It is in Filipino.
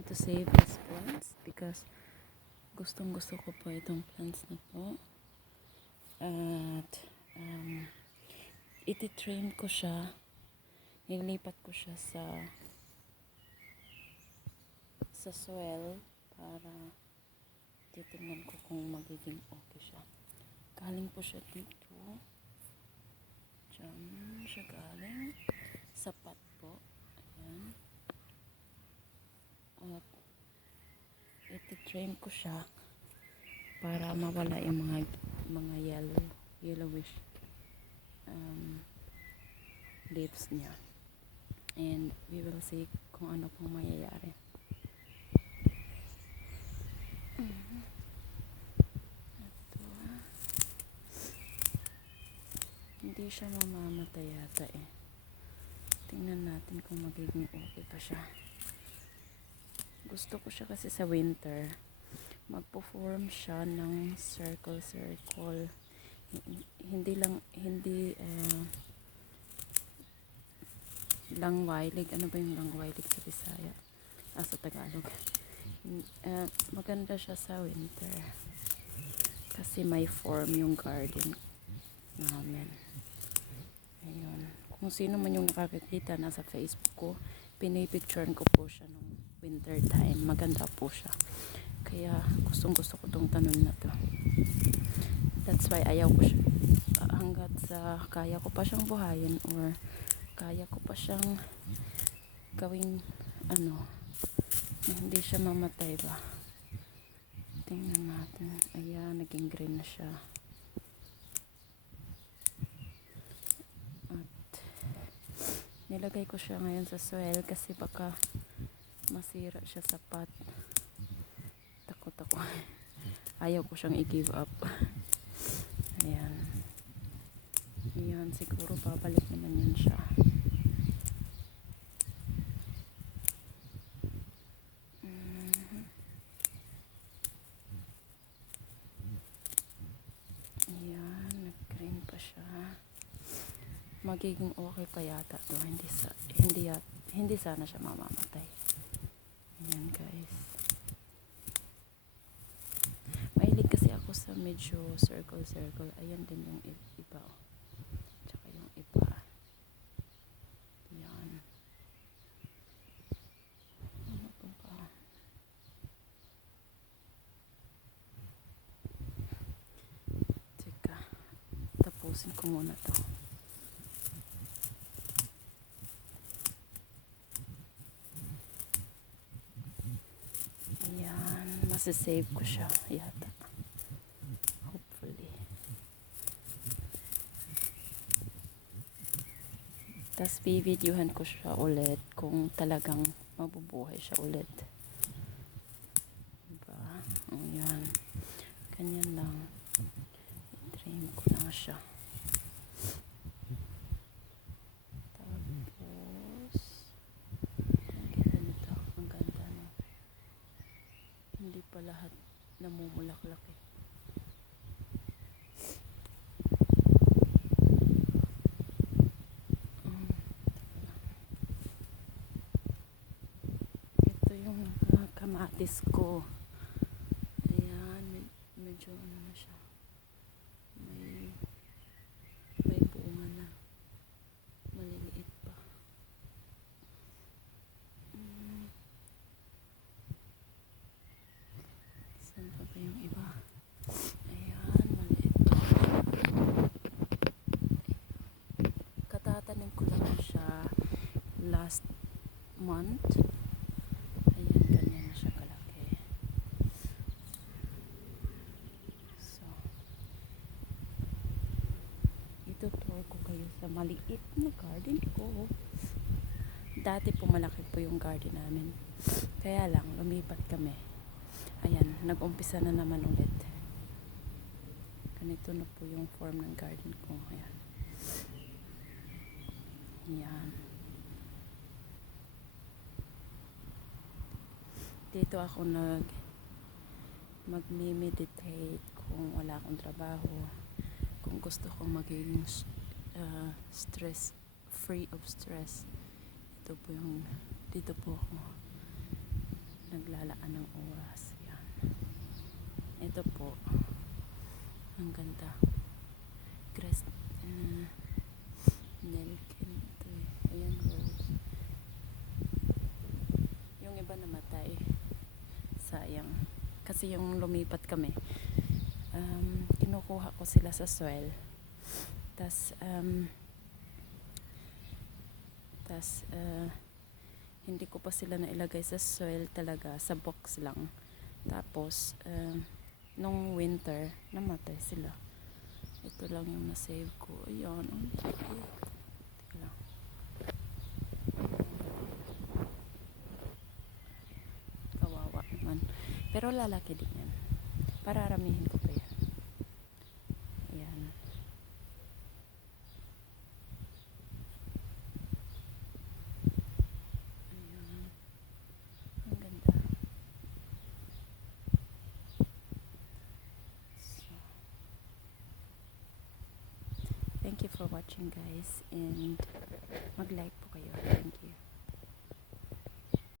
trying to save these plants because gustong gusto ko po itong plants na to. At iti-trim ko siya, nilipat ko siya sa soil para titingnan ko kung magiging okay siya. Galing po siya dito, dyan siya galing sa pot po. Ayan. At iti-trim ko siya para mawala yung mga yellowish leaves niya. And we will see kung ano pong mangyayari. Ito. Hindi siya mamamatay yata eh. Tingnan natin kung magiging okay pa siya. Gusto ko siya kasi sa winter. Magpo-form siya ng circle. Hindi langwilig. Ano ba yung langwilig sa Bisaya? Sa Tagalog. Maganda siya sa winter. Kasi may form yung garden namin. Ayun. Kung sino man yung nakakakita nasa Facebook ko, pinipicturean ko po siya nung winter time. Maganda po siya. Kaya gusto ko tong tanom na to. That's why ayaw ko siya. Hanggat sa kaya ko pa siyang buhayin or kaya ko pa siyang gawing na hindi siya mamatay ba. Tingnan natin. Ayan, naging green na siya. At nilagay ko siya ngayon sa soil kasi baka masira siya sa pot. Takot ako. Ayaw ko siyang i-give up. Ayan. Ayan, siguro babalik naman yun siya. Ayan, nag-green pa siya. Magiging okay pa yata to. Hindi sana siya mamamatay. Ayan guys. Mahilig kasi ako sa medyo circle. Ayan din yung iba. Tsaka yung iba. Ayan. Ano pa ba? Teka. Tapusin ko muna to. Ayan. Masasave ko siya. Yata. Hopefully. Tapos bibidyohan ko siya ulit kung talagang mabubuhay siya ulit. Diba? Ayan. Ganyan lang. I-trim ko lang siya. Tapos ang ganito. Ang ganda no. Hindi pa lahat namumulaklak eh. Ito yung kamatis ko. Ayan, medyo na siya. May bunga na. Maliliit pa. Saan pa ba yung iba? Ayan, maliit pa. Katatanim ko lang siya last month. Ayan, ganyan na siya kalaki. So, itutour ko kayo sa maliit na garden ko. Dati po malaki po yung garden namin. Kaya lang, lumipat kami. Ayan, nag-umpisa na naman ulit. Ganito na po yung form ng garden ko. Ayan. Ayan. Dito ako mag-meditate kung wala akong trabaho. Kung gusto kong maging stress, free of stress. Dito po ako naglalaan ng oras. Yan. Ito po. Ang ganda. Grass. Nelken. Ito eh. Ayan, rose. Yung iba namatay. Sayang. Kasi yung lumipat kami, kinukuha ko sila sa soil. Tas hindi ko pa sila nailagay sa soil talaga, sa box lang. Tapos nung winter namatay sila. Ito lang yung na-save ko. Ayan, teka lang. Kawawa naman, pero lalaki din yan. Pararamihin ko pa yan. Ayan. Ang ganda. So, thank you for watching guys, and mag-like po kayo.